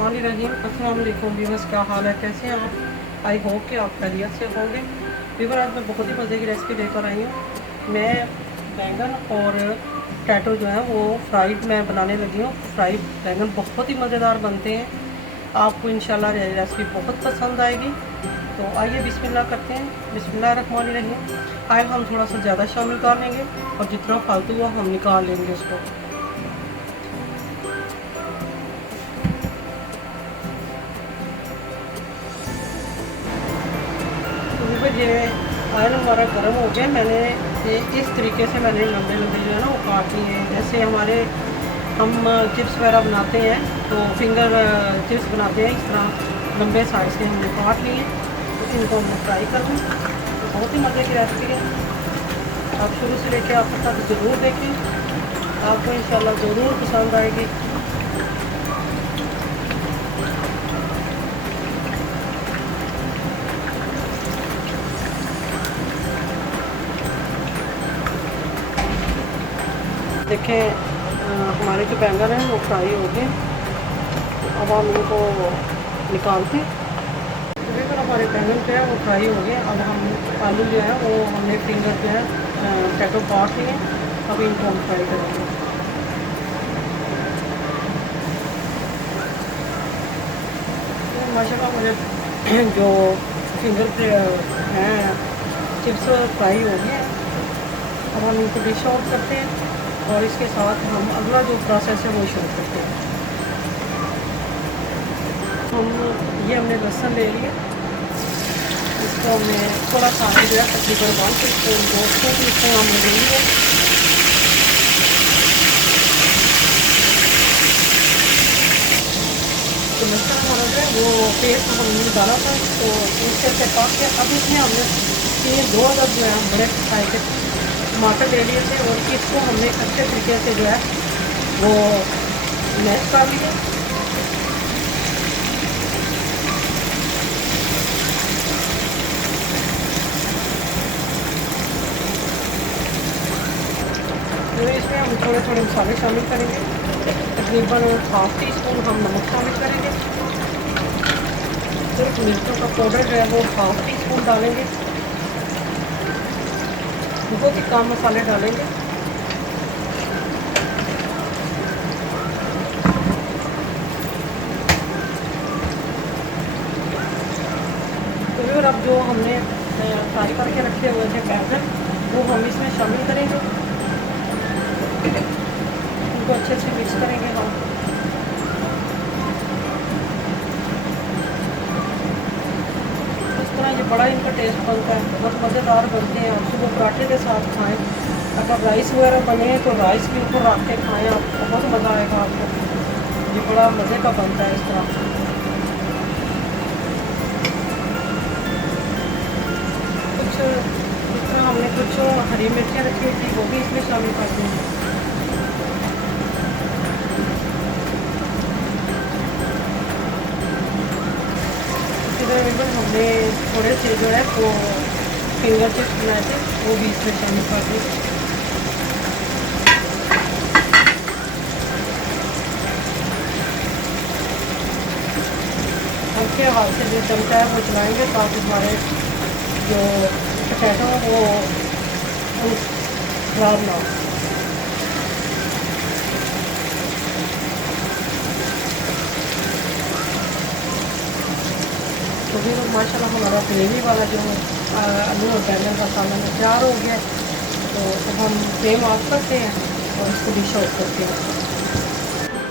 रहीम अस्सलाम वालेकुम व्यूअर्स, क्या हाल है, कैसे हैं आप? आई होप कि आप खैरियत से होंगे। व्यूअर्स, आज मैं बहुत ही मज़े की रेसिपी लेकर आई हूँ। मैं बैंगन और टैटो जो है वो फ्राइड मैं बनाने लगी हूँ। फ्राइड बैंगन बहुत ही मज़ेदार बनते हैं, आपको इंशाल्लाह रेसिपी बहुत पसंद आएगी। तो आइए बिस्मिल्लाह करते हैं। बिस्मिल्लाह रहमान रहीम। आयल हम थोड़ा सा ज़्यादा शामिल कर लेंगे और जितना फालतू हुआ हम निकाल लेंगे उसको। ये ऑयल हमारा गर्म हो गया। मैंने इस तरीके से मैंने लंबे लंबे जो है ना वो काट लिए हैं। जैसे हमारे हम चिप्स वगैरह बनाते हैं तो फिंगर चिप्स बनाते हैं, इस तरह लंबे साइज़ के हमने काट लिए। तो इनको हम फ्राई कर लें। तो बहुत ही मज़े की रेसिपी है, आप शुरू से लेकर आखिर तक ज़रूर देखें, आपको इंशाल्लाह ज़रूर पसंद आएगी। देखें हमारे जो बैंगन हैं वो फ्राई हो गए। अब हम इनको निकालते हैं। तो देखो हमारे बैंगन जो है वो फ्राई हो गए। अब हम आलू जो है वो हमने फिंगर जो है टैटो काट लिए। अब इनको हम फ्राई करेंगे। तो माशाल्लाह मुझे जो फिंगर हैं चिप्स फ्राई हो गए। अब हम इनको डिश आउट करते हैं और इसके साथ हम अगला जो प्रोसेस है वो शुरू करते हैं। ये हमने लहसुन ले लिया, इसको हमने थोड़ा सा जो है तकरीबन 1 टीस्पून 2 टीस्पून हमने ले लिया। तो लहसुन हमारा जो है वो पेस्ट हमने डाला था, तो इससे काट के अब इसमें हमने ये 2 अदद जो है बड़े साइज के टमाटर ले लिए थे और इसको हमने अच्छे तरीके से जो है वो मैश कर लिया। तो इसमें हम थोड़े थोड़े मसाले शामिल करेंगे। तकरीबन 1/2 टीस्पून हम नमक शामिल करेंगे। सिर्फ मिर्चों का पाउडर जो है वो 1/2 टीस्पून डालेंगे। बहुत ही कम मसाले डालेंगे। तो फिर अब जो हमने फ्राई करके रखे हुए थे बैंगन वो हम इसमें शामिल करेंगे। उनको अच्छे से मिक्स करेंगे हम। इस तरह ये बड़ा इनका टेस्ट बनता है, बहुत मज़ेदार बनते हैं। आप सुबह पराठे के साथ खाएं, अगर राइस वगैरह बने तो राइस के ऊपर रख के खाएं, आप बहुत मज़ा आएगा आपको। ये बड़ा मज़े का बनता है इस तरह। कुछ इस तरह हमने कुछ हरी मिर्चियाँ रखी हुई थी वो भी इसमें शामिल कर देंगे। हमने थोड़े से जो है वो फिंगर चिप्स बनाए थे वो भी इसमें शामिल कर दें। हल्के हाथ से जो चमचा है वो चलाएंगे ताकि हमारे जो पोटैटो वो खराब ना हो। तो फिर माशाल्लाह हमारा ग्रेवी वाला जो आलू और बैंगन का सालन तैयार हो गया। तो अब हम फ्लेम ऑफ करते हैं और इसको डिश आउट करते हैं।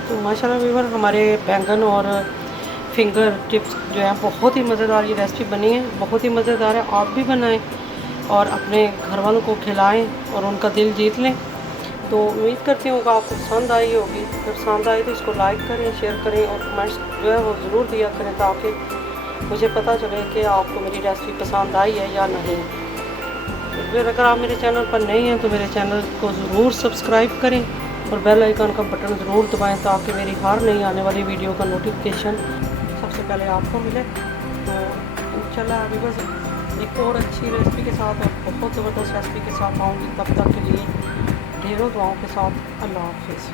तो माशाल्लाह व्यूअर हमारे बैंगन और फिंगर टिप्स जो है बहुत ही मज़ेदार ये रेसिपी बनी है, बहुत ही मज़ेदार है। आप भी बनाएं और अपने घर वालों को खिलाएं और उनका दिल जीत लें। तो उम्मीद करती हूँ कि आपको पसंद आई होगी। अगर पसंद आए तो इसको लाइक करें, शेयर करें और कमेंट्स जो है वो ज़रूर दिया करें ताकि मुझे पता चले कि आपको मेरी रेसिपी पसंद आई है या नहीं। तो फिर अगर आप मेरे चैनल पर नए हैं तो मेरे चैनल को ज़रूर सब्सक्राइब करें और बेल आइकन का बटन ज़रूर दबाएं ताकि मेरी हर नई आने वाली वीडियो का नोटिफिकेशन सबसे पहले आपको मिले। तो इंशाल्लाह अभी बस एक और अच्छी रेसिपी के साथ और बहुत ज़बरदस्त रेसिपी के साथ आऊँगी। तब तक के लिए ढेरों दुआओं के साथ अल्लाह हाफ़िज़।